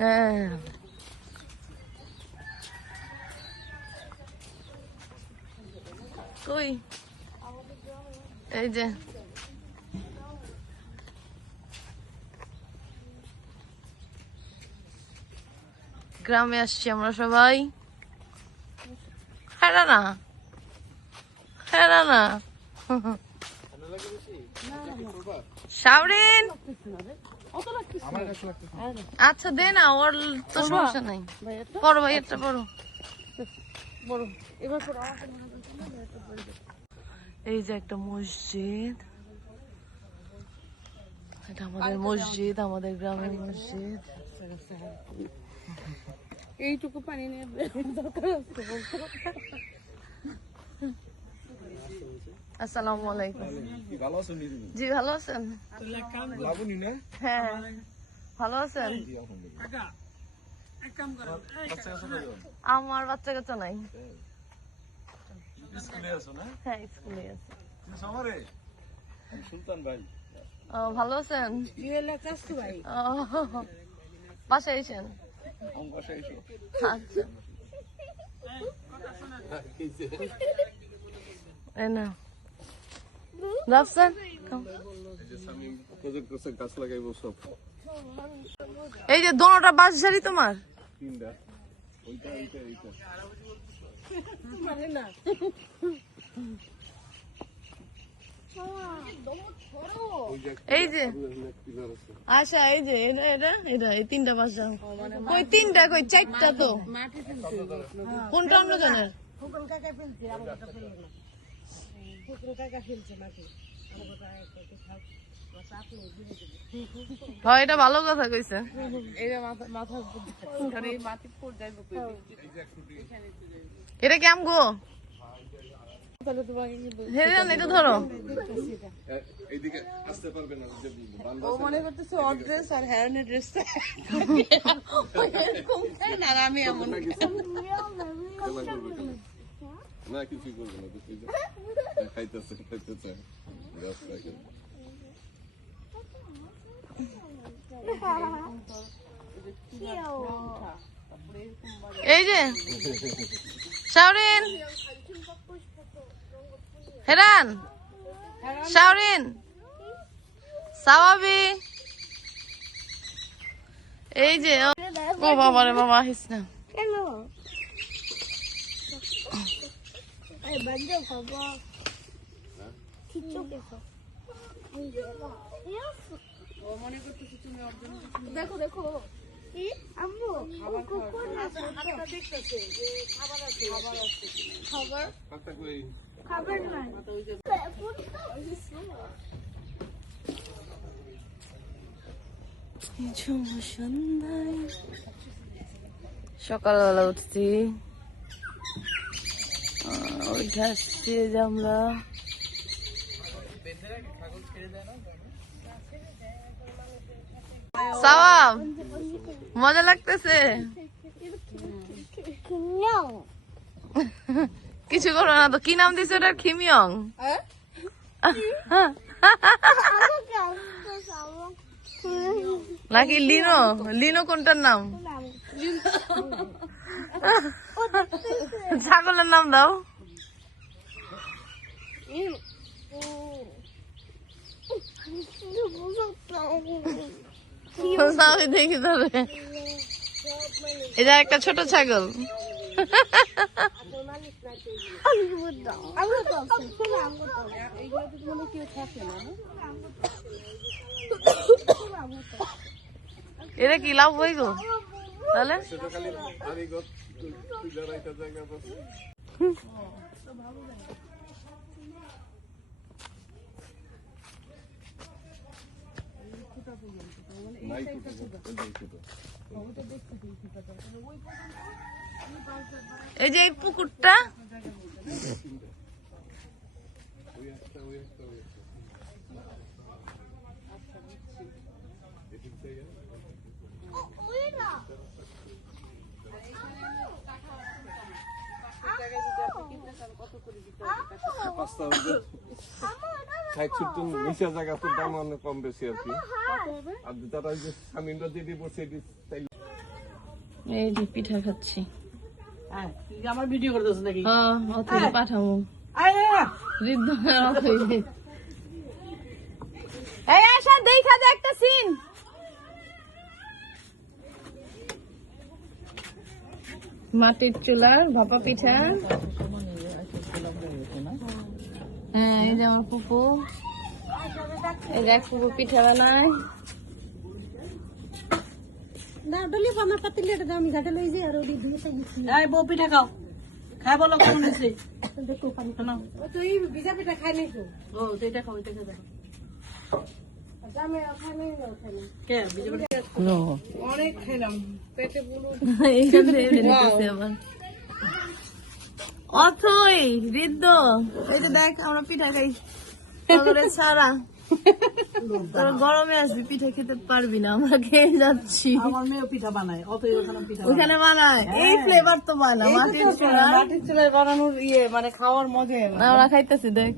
হ্যাঁ কই এই যে গ্রামে আসছি আমরা সবাই। হ্যাঁ না হ্যাঁ না শাওরিন আচ্ছা দে না, ওর তো সমস্যা নাই। পড়ো ভাই, একটা পড়ো। এই যে একটা মসজিদ, এটা আমাদের মসজিদ, আমাদের গ্রামের মসজিদ। এইটুকু পানি নিয়ে আসসালামু আলাইকুম। জি ভালো আছেন? হ্যাঁ ভালো আছেন? আমার বাচ্চা কাচ্চা নাই। হ্যাঁ স্কুলে আছে। ভালো আছেন? বাসায় এসেন। আচ্ছা এই না এই যে দোনোটা বাস ঝাড়ি তোমার? এই যে আচ্ছা, এই যে এটা এটা এটা এই তিনটা বাস যাও। কই তিনটা, কই চারটা তো। কোনটা অন্য জানেন? হয় এটা ভালো কথা কইছে। এটা কেমন গো? এটা ধরো। মনে করতেছে ওর ড্রেস আর হেরনের ড্রেস আর আমি এমন না কিছু করবো না, খাইতেছে খাইতেছে। এই যে শাওরিন, হেরান, শাওরিন, সাওয়াবি, এই যে ও বাবা রে বাবা, আহিস না। দেখো দেখো সকালবেলা উঠছি, ওইটা আসছি যে আমরা সাওয়াব, মজা লাগতেছে? কিছু করো না তো। কি নাম দিছে ওটার? খিমিয়ং নাকি লিনো? লিনো কোনটার নাম? ছাগলের নাম দাও। দেখি তবে এটা একটা ছোট ছাগল। এটা কি লাভ হই গো তাহলে? এই যে এই পুকুরটা, নিচে জায়গা তো দাম অনেক কম বেশি আর কি। আর যারা স্বামীরা যদি বসে এই যে পিঠা খাচ্ছি। আমার ভিডিও করতেছ নাকি? হ্যাঁ, অথই পাঠাবো। ঋদ্ধ অথই। এই আশা দেখা দে একটা সিন। মাটির চুলার ভাপা পিঠা। হ্যাঁ, এই যে আমার ফুপু। এই দেখ ফুপু পিঠা বানায়। না ডলি আমার পাতিলেটা দাও আমি ঘাটে লই যাই আর ওই দুইটা গেছি এই বউ পিঠা খাও, খাই বলো কেমন হয়েছে। দেখো পানি ও তো এই ভিজা পিঠা খাই নাই তো ও তো এটা খাও, এটা খাও। জামে খাই নাই না খাই কে বিজে পিঠা? অনেক খাইলাম, পেটে পুরো। এইখান থেকে নিতেছে আবার। অথই ঋদ্ধ, এই যে দেখ আমরা পিঠা খাই সাগরে ছাড়া। তোর গরমে আসবি, পিঠা খেতে পারবি না, আমরা খেয়ে যাচ্ছি। আমার মেয়েও পিঠা বানায়, অতই ওখানে পিঠা ওখানে বানায় এই ফ্লেভার তো বানায় মাটির চুলা। মাটির চুলায় বানানোর মানে খাওয়ার মজা। আমরা খাইতেছি দেখ।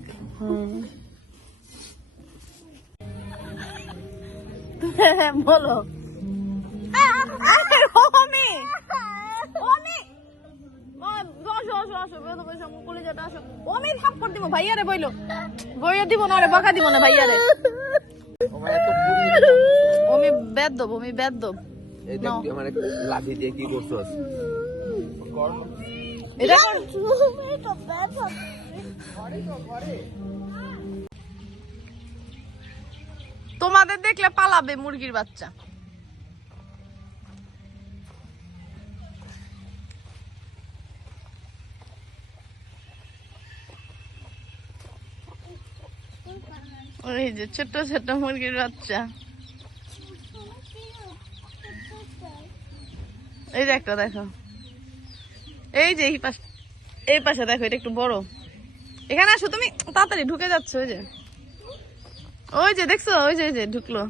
বলো ভাইয়ারে বইলো বইয়া দিব না রে, বকা দিব না ভাইয়ারে। ওমি বেদ দেব, ওমি বেদ দেব। মানে লাঠি দিয়ে কি করছস? এটা তোমাদের দেখলে পালাবে মুরগির বাচ্চা। ওই যে ছোট ছোট মুরগির বাচ্চা। এই যে একটা দেখো, এই যে এই পাশে দেখো, এটা একটু বড়। এখানে আসো তুমি, তাড়াতাড়ি ঢুকে যাচ্ছে। ওই যে ওই যে দেখছো, ওই যে ঢুকলো।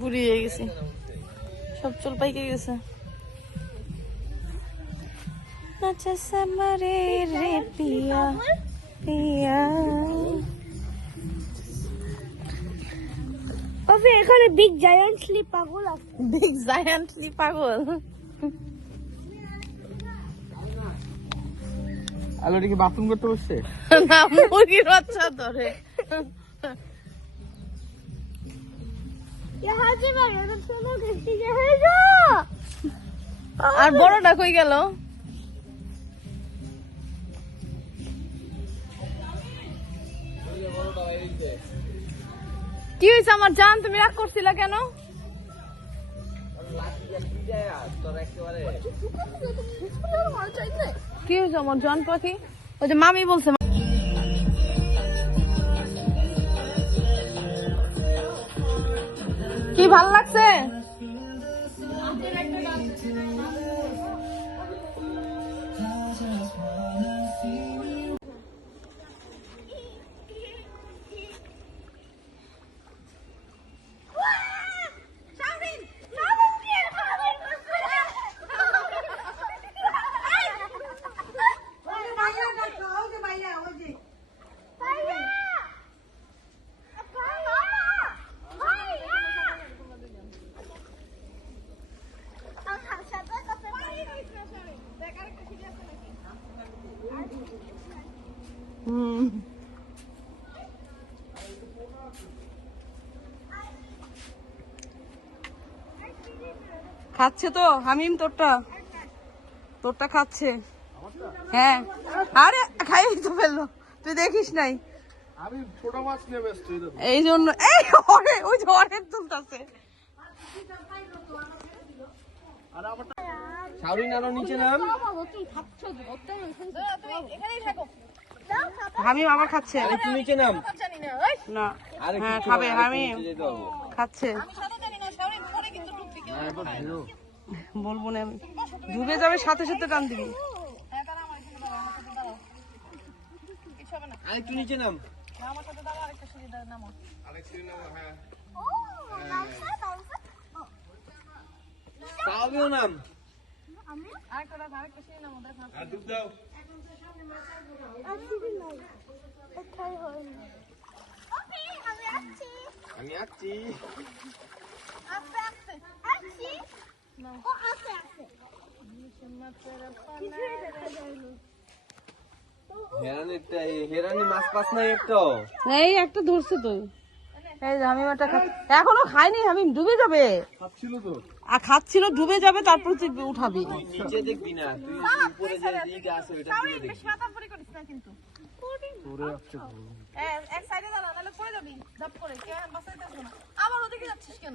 বুড়ি হয়ে গেছে, সব চুল পাইকে গেছে। এখানে বিগ জায়ান্টলি পাগল আছে। বিগ জায়ান্টলি পাগল। আলোটা কি বাথরুম করতে বসছে? না, মুরগির বাচ্চা ধরে। আর বড়টা কই গেল? কি হয়েছে আমার জান, তুমি রাগ করছিলা কেন? কি হয়েছে আমার জান পাখি? ওই যে মামি বলছে। কি ভাল লাগছে? খাচ্ছে তো হামিম, তোরটা খাচ্ছে। হ্যাঁ, আরে খাই তো ফেললো, তুই দেখিস নাই? আমি ছোট মাছ নিয়ে ব্যস্ত। এই জন্য ওই যে অনেক তুলতেছে। শাওরিন আরো নিচে নাম। হামিম আবার খাচ্ছে। একটু নিচে নাম। না, আরে হ্যাঁ খাবে হামিম, খাচ্ছে। বলবো না আমি, ডুবে যাবে সাথে সাথে টান দিবি। আর একটু নিচে নাম। আমার সাথে দাও আরেকটা সিঁড়ি দাও নামো। আরেক সিঁড়ি নামো, হ্যাঁ। সাবিও নাম। আরেকটা দেখো, আরেকটা সিঁড়ি নামো দেখো। আর ডুব দাও। আমি আসছি। আস্তে আস্তে হেরানি মাছ পাস নাই একটাও। এই একটা ধরছে তো, এই যে হামিম একটা এখনো খাইনি, হামিম ডুবে যাবে। খাচ্ছিল তো। আর খাচ্ছিল, ডুবে যাবে, তারপর তুই উঠাবি। নিচে দেখবি না, তুই উপরে যে দিকে আছে ওইটা দিকে দেখবি। বেশি মাথাপুরি করিস না কিন্তু। এক সাইডে দাঁড়া, নাহলে পড়ে যাবি ধাপ করে। কে বাঁচাইতে আসবো না। আবার ওদিকে যাচ্ছিস কেন?